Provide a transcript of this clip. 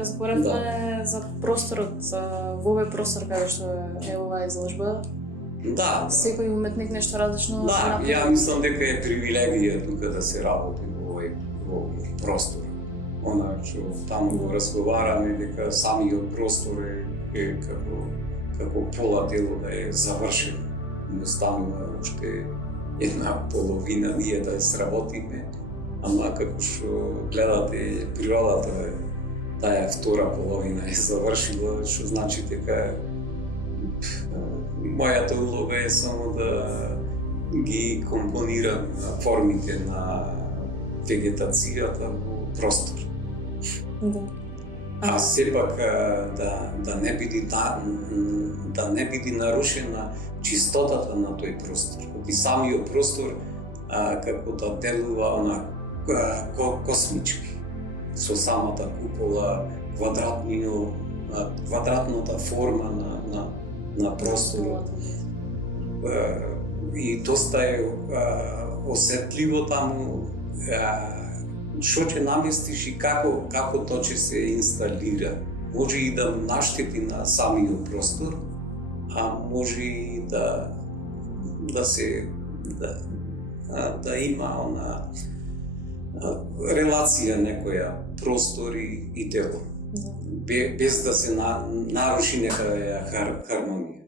Зборевме за просторот, во овој простор каде што е оваа изложба. Да. Секој уметник нешто различно Да, направи. ја мислам дека е привилегија тука да се работи во овој простор. Она што таму го разговараме дека самиот простор е како пола дело да е завршен. Не останува уште една половина ние да сработиме, ама како што гледате природата, таа втора половина е завршила, што значи дека мојата улога е само да ги компонирам формите на вегетацијата во простор. Да. А сепак да не биде нарушена чистотата на тој простор. И самиот простор како да делува космички. Со самата купола, квадратната форма на просторот. И доста е осетливо таму што ќе наместиш и како тоа ќе се инсталира. Може и да наштети на самиот простор, а може и да има релација некоја простор и тело. Без да се наруши некоја хармонија.